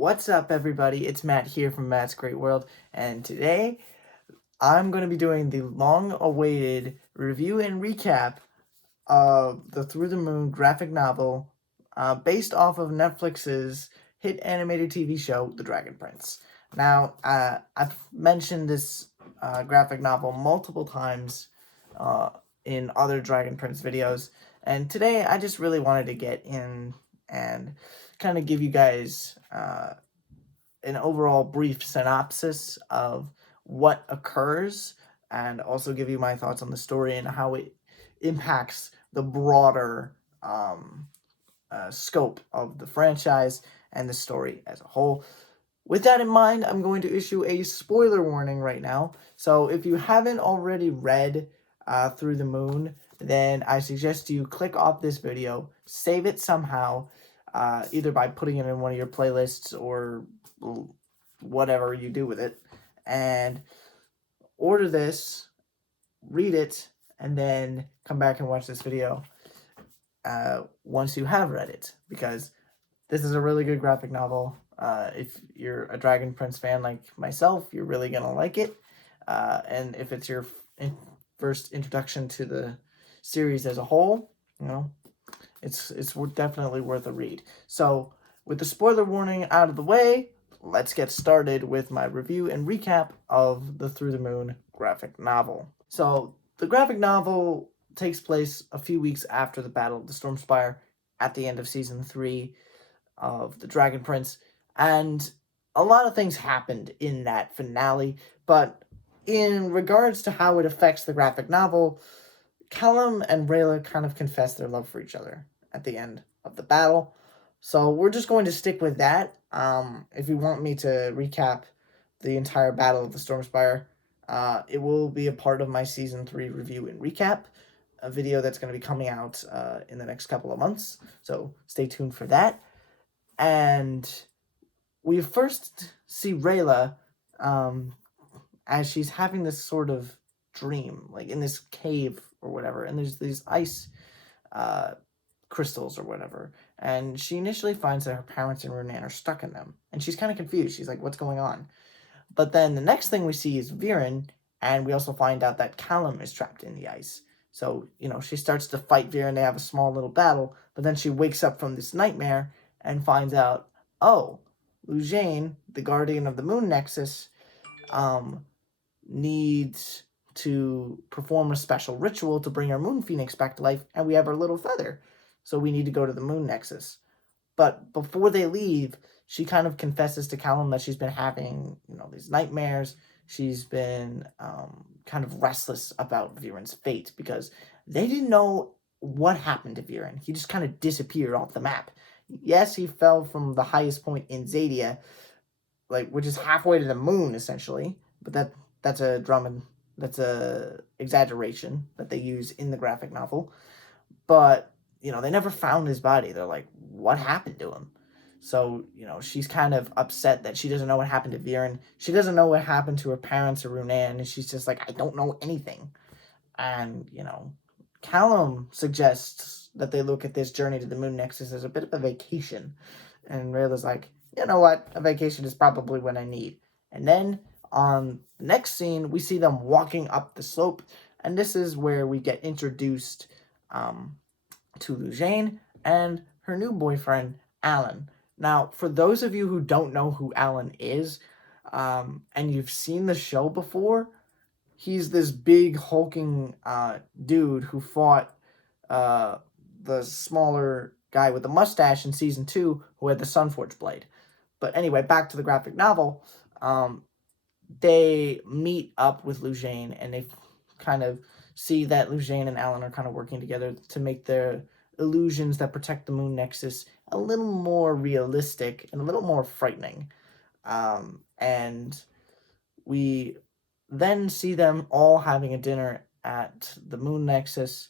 What's up, everybody? It's Matt here from Matt's Great World, and today I'm going to be doing the long-awaited review and recap of the Through the Moon graphic novel based off of Netflix's hit animated TV show, The Dragon Prince. Now, I've mentioned this graphic novel multiple times uh, in other Dragon Prince videos, and today I just really wanted to get in and kind of give you guys an overall brief synopsis of what occurs and also give you my thoughts on the story and how it impacts the broader scope of the franchise and the story as a whole. With that in mind, I'm going to issue a spoiler warning right now. So if you haven't already read Through the Moon, then I suggest you click off this video, save it somehow, either by putting it in one of your playlists or whatever you do with it, and order this, read it, and then come back and watch this video once you have read it, because this is a really good graphic novel. If you're a Dragon Prince fan like myself, you're really gonna like it. And if it's your first introduction to the series as a whole, it's definitely worth a read. So, with the spoiler warning out of the way, let's get started with my review and recap of the Through the Moon graphic novel. So, the graphic novel takes place a few weeks after the Battle of the Stormspire at the end of Season 3 of The Dragon Prince, and a lot of things happened in that finale, but in regards to how it affects the graphic novel, Callum and Rayla kind of confess their love for each other at the end of the battle. So we're just going to stick with that. If you want me to recap the entire Battle of the Stormspire, it will be a part of my Season 3 review and recap, a video that's going to be coming out in the next couple of months. So stay tuned for that. And we first see Rayla as she's having this sort of dream, like in this cave or whatever, and there's these ice crystals or whatever, and she initially finds that her parents and Runan are stuck in them, and she's kind of confused. She's like, what's going on? But then the next thing we see is Viren, and we also find out that Callum is trapped in the ice. So, she starts to fight Viren. They have a small little battle, but then she wakes up from this nightmare and finds out, oh, Lujane, the guardian of the Moon Nexus, needs to perform a special ritual to bring our Moon Phoenix back to life, and we have our little feather. So we need to go to the Moon Nexus. But before they leave, she kind of confesses to Callum that she's been having, these nightmares. She's been kind of restless about Viren's fate because they didn't know what happened to Viren. He just kind of disappeared off the map. Yes, he fell from the highest point in Zadia, which is halfway to the moon, essentially. But that's a exaggeration that they use in the graphic novel. But they never found his body. They're like, what happened to him? So, she's kind of upset that she doesn't know what happened to Viren. She doesn't know what happened to her parents or Runan, and she's just like, I don't know anything. And, Callum suggests that they look at this journey to the Moon Nexus as a bit of a vacation. And Rayla's like, you know what? A vacation is probably what I need. And then on the next scene, we see them walking up the slope, and this is where we get introduced to Lujane and her new boyfriend, Alan. Now, for those of you who don't know who Alan is, and you've seen the show before, he's this big hulking dude who fought the smaller guy with the mustache in season 2 who had the Sunforge blade. But anyway, back to the graphic novel. They meet up with Lujane, and they kind of see that Lujane and Alan are kind of working together to make their illusions that protect the Moon Nexus a little more realistic and a little more frightening. And we then see them all having a dinner at the Moon Nexus,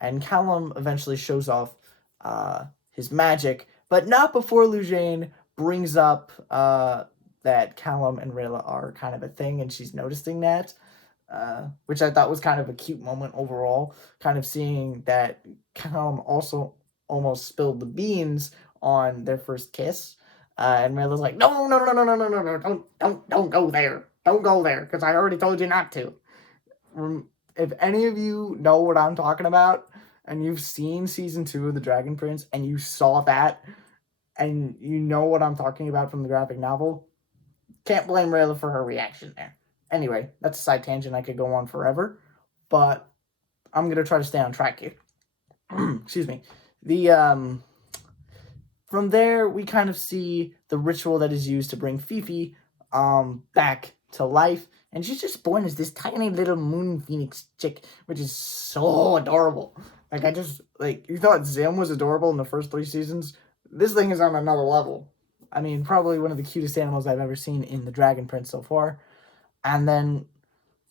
and Callum eventually shows off his magic, but not before Lujane brings up that Callum and Rayla are kind of a thing, and she's noticing that, which I thought was kind of a cute moment overall, kind of seeing that Callum also almost spilled the beans on their first kiss. And Rayla's like, no, no, no, no, no, no, no, no, don't go there. Don't go there, because I already told you not to. If any of you know what I'm talking about, and you've seen season 2 of The Dragon Prince, and you saw that, and you know what I'm talking about from the graphic novel, can't blame Rayla for her reaction there. Anyway, that's a side tangent. I could go on forever, but I'm going to try to stay on track here. Excuse me. From there, we kind of see the ritual that is used to bring Fifi back to life. And she's just born as this tiny little moon phoenix chick, which is so adorable. You thought Zim was adorable in the first 3 seasons? This thing is on another level. I mean, probably one of the cutest animals I've ever seen in The Dragon Prince so far. And then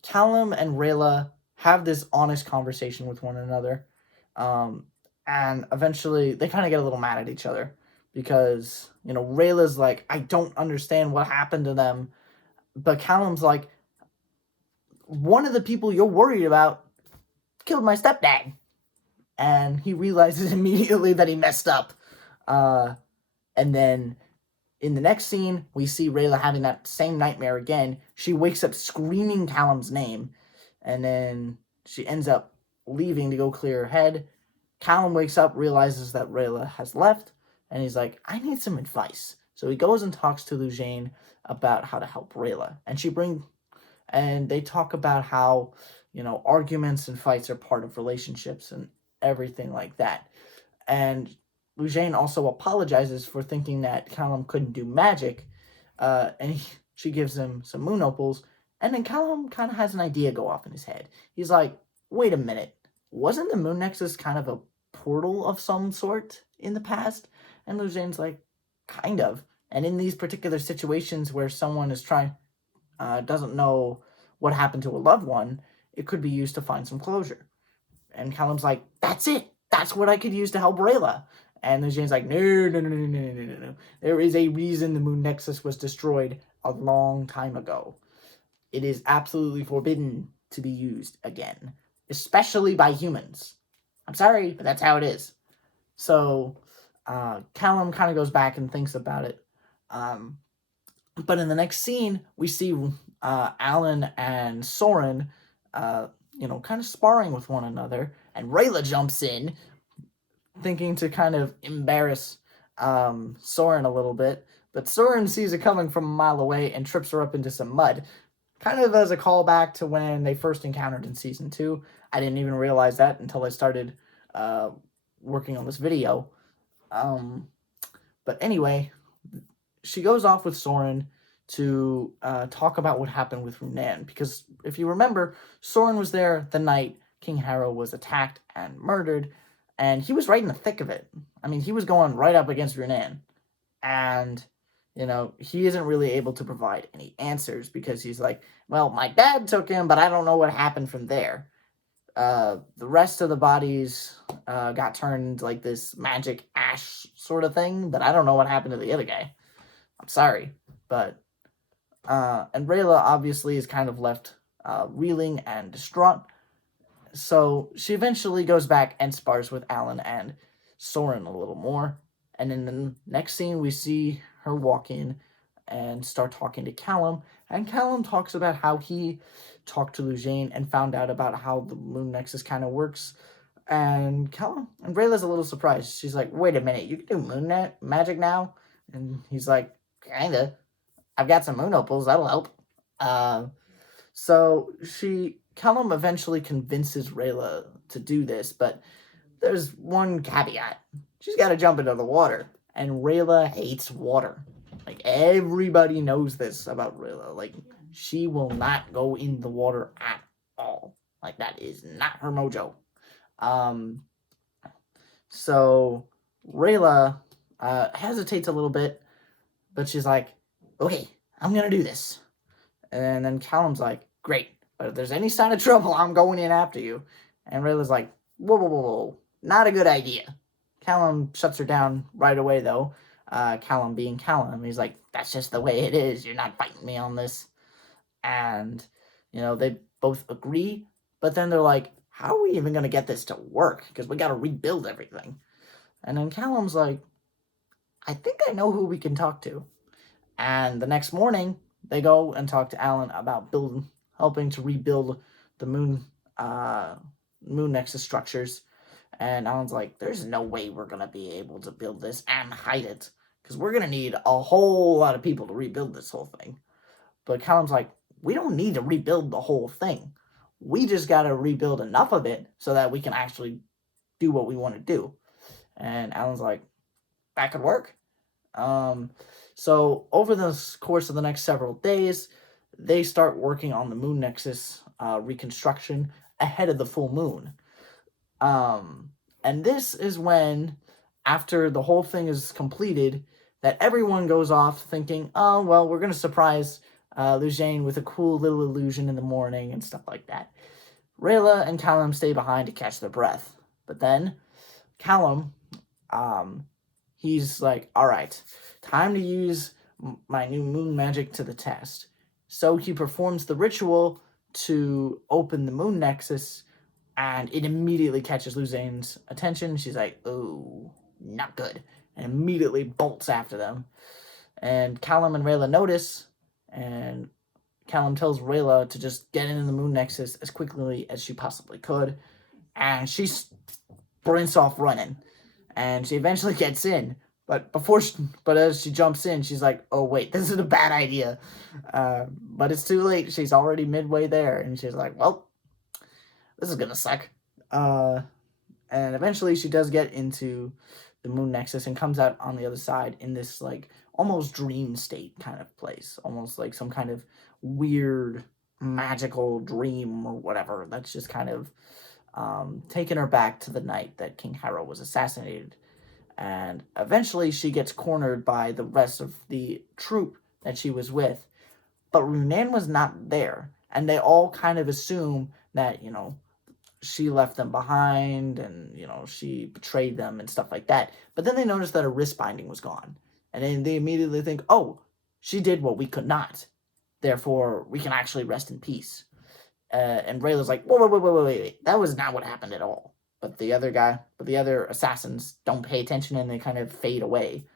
Callum and Rayla have this honest conversation with one another. And eventually they kind of get a little mad at each other because, Rayla's like, I don't understand what happened to them. But Callum's like, one of the people you're worried about killed my stepdad. And he realizes immediately that he messed up. And then in the next scene, we see Rayla having that same nightmare again. She wakes up screaming Callum's name. And then she ends up leaving to go clear her head. Callum wakes up, realizes that Rayla has left. And he's like, I need some advice. So he goes and talks to Lujane about how to help Rayla. And they talk about how, arguments and fights are part of relationships and everything like that. And Lujane also apologizes for thinking that Callum couldn't do magic. She gives him some moon opals. And then Callum kind of has an idea go off in his head. He's like, wait a minute. Wasn't the Moon Nexus kind of a portal of some sort in the past? And Lujane's like, kind of. And in these particular situations where someone is doesn't know what happened to a loved one, it could be used to find some closure. And Callum's like, that's it. That's what I could use to help Rayla. And Lujane's like, no. There is a reason the Moon Nexus was destroyed a long time ago. It is absolutely forbidden to be used again, especially by humans. I'm sorry, but that's how it is. So Callum kind of goes back and thinks about it. But in the next scene, we see Alan and Soren, kind of sparring with one another. And Rayla jumps in, thinking to kind of embarrass Soren a little bit. But Soren sees it coming from a mile away and trips her up into some mud. Kind of as a callback to when they first encountered in season 2. I didn't even realize that until I started working on this video. But anyway, she goes off with Soren to talk about what happened with Runan. Because if you remember, Soren was there the night King Harrow was attacked and murdered. And he was right in the thick of it. I mean, he was going right up against Runan. And he isn't really able to provide any answers because he's like, well, my dad took him, but I don't know what happened from there. The rest of the bodies got turned like this magic ash sort of thing, but I don't know what happened to the other guy. I'm sorry, but and Rayla obviously is kind of left reeling and distraught. So she eventually goes back and spars with Alan and Soren a little more. And in the next scene, we see her walk in and start talking to Callum. And Callum talks about how he talked to Lujane and found out about how the Moon Nexus kind of works. And Rayla's a little surprised. She's like, wait a minute, you can do moon magic now? And he's like, kinda. I've got some moon opals, that'll help. So Callum eventually convinces Rayla to do this, but there's one caveat. She's got to jump into the water. And Rayla hates water. Like, everybody knows this about Rayla. Like, she will not go in the water at all. Like, that is not her mojo. So Rayla hesitates a little bit, but she's like, okay, I'm going to do this. And then Callum's like, great, but if there's any sign of trouble, I'm going in after you. And Rayla's like, whoa, not a good idea. Callum shuts her down right away, though. Callum being Callum. He's like, that's just the way it is. You're not fighting me on this. And, they both agree. But then they're like, how are we even going to get this to work? Because we got to rebuild everything. And then Callum's like, I think I know who we can talk to. And the next morning, they go and talk to Alan about helping to rebuild the moon nexus structures. And Alan's like, "There's no way we're gonna be able to build this and hide it, because we're gonna need a whole lot of people to rebuild this whole thing." But Callum's like, "We don't need to rebuild the whole thing. We just gotta rebuild enough of it so that we can actually do what we want to do." And Alan's like, "That could work." So over the course of the next several days, they start working on the moon nexus reconstruction ahead of the full moon. And this is when, after the whole thing is completed, that everyone goes off thinking, "Oh, well, we're going to surprise Lujane with a cool little illusion in the morning," and stuff like that. Rayla and Callum stay behind to catch their breath. But then Callum, he's like, "All right, time to use my new moon magic to the test." So he performs the ritual to open the moon nexus, and it immediately catches Luzane's attention. She's like, "Oh, not good," and immediately bolts after them. And Callum and Rayla notice, and Callum tells Rayla to just get into the moon nexus as quickly as she possibly could, and she sprints off running, and she eventually gets in. But as she jumps in, she's like, "Oh wait, this is a bad idea." But it's too late. She's already midway there, and she's like, "Well, this is gonna suck." And eventually, she does get into the moon nexus and comes out on the other side in this like almost dream state kind of place, almost like some kind of weird magical dream or whatever. That's just kind of taking her back to the night that King Harrow was assassinated. And eventually she gets cornered by the rest of the troop that she was with. But Runan was not there. And they all kind of assume that, she left them behind and, she betrayed them and stuff like that. But then they notice that her wrist binding was gone. And then they immediately think, "Oh, she did what we could not. Therefore, we can actually rest in peace." And Rayla's like, wait. That was not what happened at all." But the other assassins don't pay attention and they kind of fade away.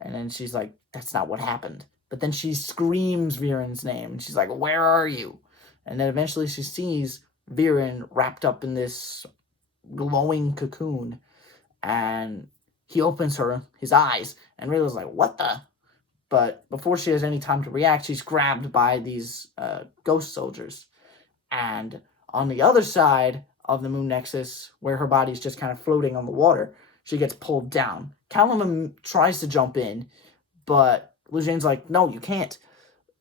And then she's like, "That's not what happened." But then she screams Viren's name. And she's like, "Where are you?" And then eventually she sees Viren wrapped up in this glowing cocoon. And he opens his eyes. And Rayla's like, "What the?" But before she has any time to react, she's grabbed by these ghost soldiers. And on the other side of the moon nexus, where her body's just kind of floating on the water, she gets pulled down. Callum tries to jump in, but Lujane's like, "No, you can't.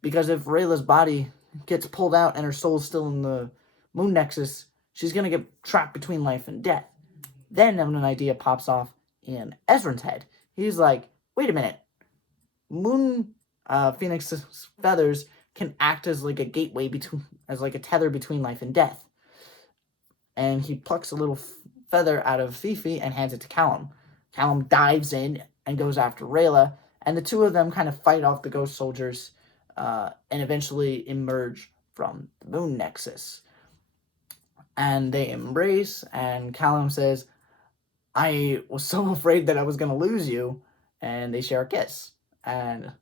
Because if Rayla's body gets pulled out and her soul's still in the moon nexus, she's going to get trapped between life and death." Then an idea pops off in Ezran's head. He's like, "Wait a minute. Moon Phoenix's feathers can act as like a gateway as like a tether between life and death." And he plucks a little feather out of Fifi and hands it to Callum. Callum dives in and goes after Rayla, and the two of them kind of fight off the ghost soldiers and eventually emerge from the moon nexus. And they embrace, and Callum says, "I was so afraid that I was going to lose you," and they share a kiss. And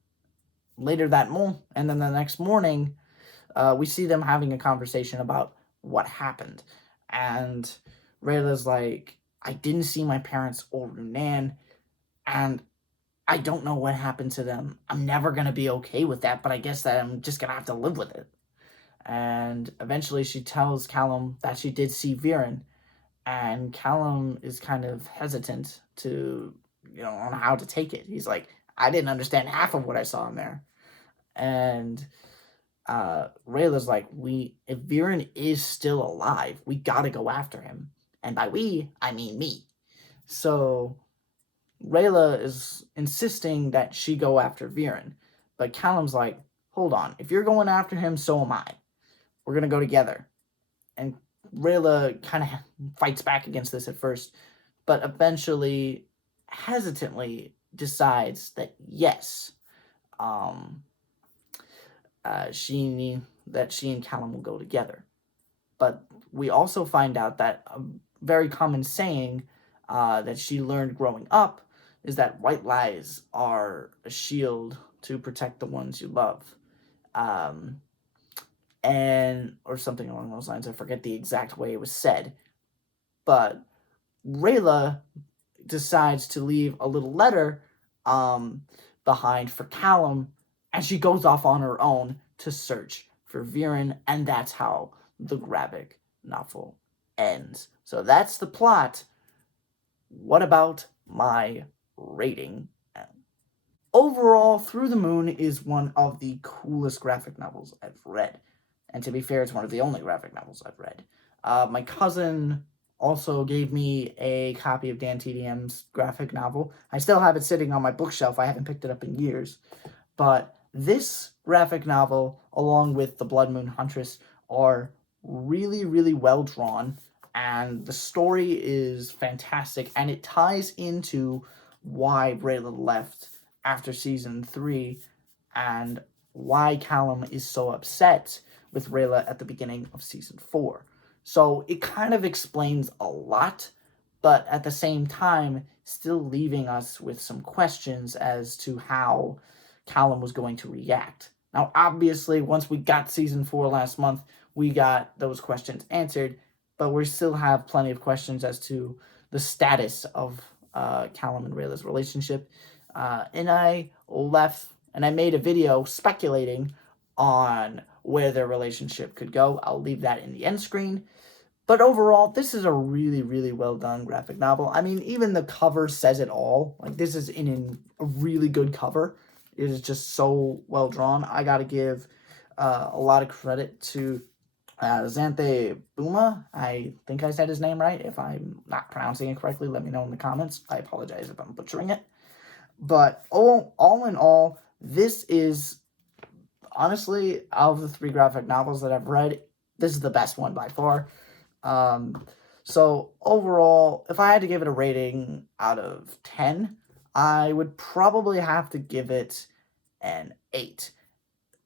later and then the next morning, we see them having a conversation about what happened. And Rayla's like, "I didn't see my parents or Runan, and I don't know what happened to them. I'm never going to be okay with that, but I guess that I'm just going to have to live with it." And eventually she tells Callum that she did see Viren, and Callum is kind of hesitant to, on how to take it. He's like, "I didn't understand half of what I saw in there." And Rayla's like, if Viren is still alive, we gotta go after him. And by we, I mean me. So Rayla is insisting that she go after Viren. But Callum's like, "Hold on. If you're going after him, so am I. We're gonna go together." And Rayla kind of fights back against this at first, but eventually, hesitantly decides that yes, she and Callum will go together. But we also find out that a very common saying that she learned growing up is that white lies are a shield to protect the ones you love. Um, and, or something along those lines. I forget the exact way it was said. But Rayla decides to leave a little letter behind for Callum, and she goes off on her own to search for Viren, and that's how the graphic novel ends. So that's the plot. What about my rating? Overall, Through the Moon is one of the coolest graphic novels I've read. And to be fair, it's one of the only graphic novels I've read. My cousin also gave me a copy of Dan TDM's graphic novel. I still have it sitting on my bookshelf. I haven't picked it up in years. But this graphic novel, along with The Blood Moon Huntress, are really, really well drawn. And the story is fantastic. And it ties into why Rayla left after season 3 and why Callum is so upset with Rayla at the beginning of season 4. So it kind of explains a lot, but at the same time, still leaving us with some questions as to how Callum was going to react. Now, obviously, once we got season 4 last month, we got those questions answered, but we still have plenty of questions as to the status of Callum and Rayla's relationship. And I made a video speculating on where their relationship could go. I'll leave that in the end screen. But overall, this is a really, really well done graphic novel. I mean, even the cover says it all. Like, this is in a really good cover. It is just so well drawn. I gotta give a lot of credit to Xanthe Buma. I think I said his name right. If I'm not pronouncing it correctly, let me know in the comments. I apologize if I'm butchering it. But all in all, this is, honestly, out of the 3 graphic novels that I've read, this is the best one by far. So overall, if I had to give it a rating out of 10, I would probably have to give it an 8.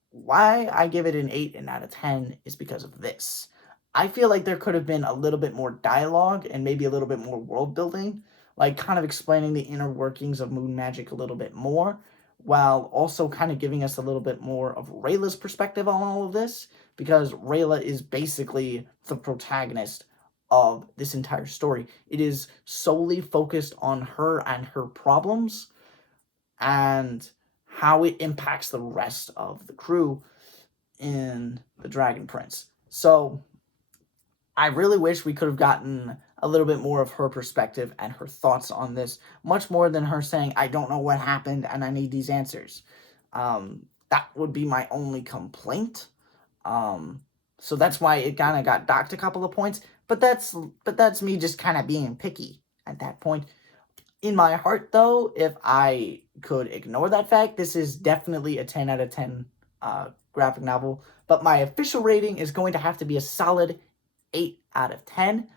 Why I give it an 8 and out of 10 is because of this. I feel like there could have been a little bit more dialogue and maybe a little bit more world building, like kind of explaining the inner workings of moon magic a little bit more, while also kind of giving us a little bit more of Rayla's perspective on all of this, because Rayla is basically the protagonist of this entire story. It is solely focused on her and her problems and how it impacts the rest of the crew in The Dragon Prince. So I really wish we could have gotten a little bit more of her perspective and her thoughts on this, much more than her saying, I don't know what happened and I need these answers. That would be my only complaint. So that's why it kind of got docked a couple of points, but that's me just kind of being picky at that point. In my heart, though, if I could ignore that fact, this is definitely a 10 out of 10 graphic novel, but my official rating is going to have to be a solid 8 out of 10.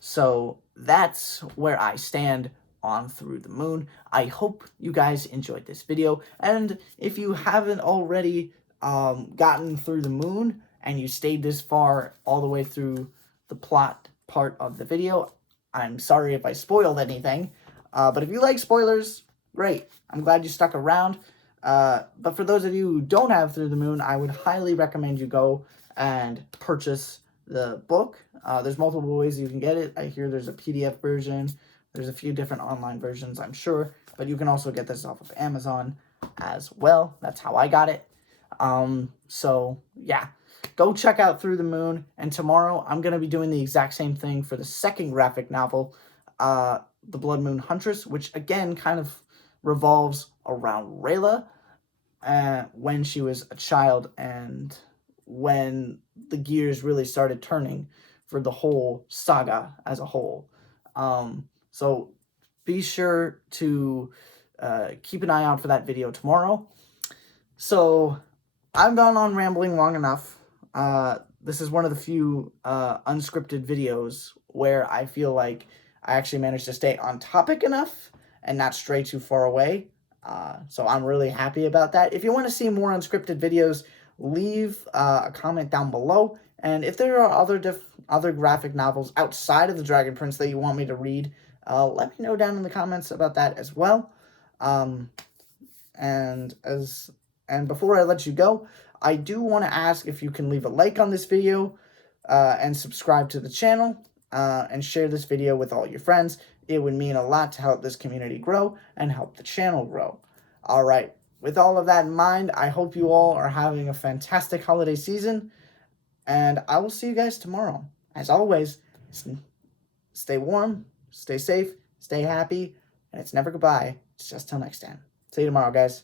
So that's where I stand on Through the Moon. I hope you guys enjoyed this video, and if you haven't already gotten Through the Moon and you stayed this far all the way through the plot part of the video, I'm sorry if I spoiled anything, but if you like spoilers, great. I'm glad you stuck around. But for those of you who don't have Through the Moon, I would highly recommend you go and purchase the book. There's multiple ways you can get it. I hear there's a PDF version. There's a few different online versions, I'm sure. But you can also get this off of Amazon as well. That's how I got it. So, yeah. Go check out Through the Moon. And tomorrow, I'm going to be doing the exact same thing for the second graphic novel, The Blood Moon Huntress, which, again, kind of revolves around Rayla when she was a child and when the gears really started turning for the whole saga as a whole. So be sure to keep an eye out for that video tomorrow. So I've gone on rambling long enough. This is one of the few unscripted videos where I feel like I actually managed to stay on topic enough and not stray too far away. So I'm really happy about that. If you want to see more unscripted videos, leave a comment down below. And if there are other graphic novels outside of The Dragon Prince that you want me to read, let me know down in the comments about that as well. And before I let you go, I do want to ask if you can leave a like on this video and subscribe to the channel and share this video with all your friends. It would mean a lot to help this community grow and help the channel grow. All right, with all of that in mind, I hope you all are having a fantastic holiday season, and I will see you guys tomorrow. As always, stay warm, stay safe, stay happy, and it's never goodbye. It's just till next time. See you tomorrow, guys.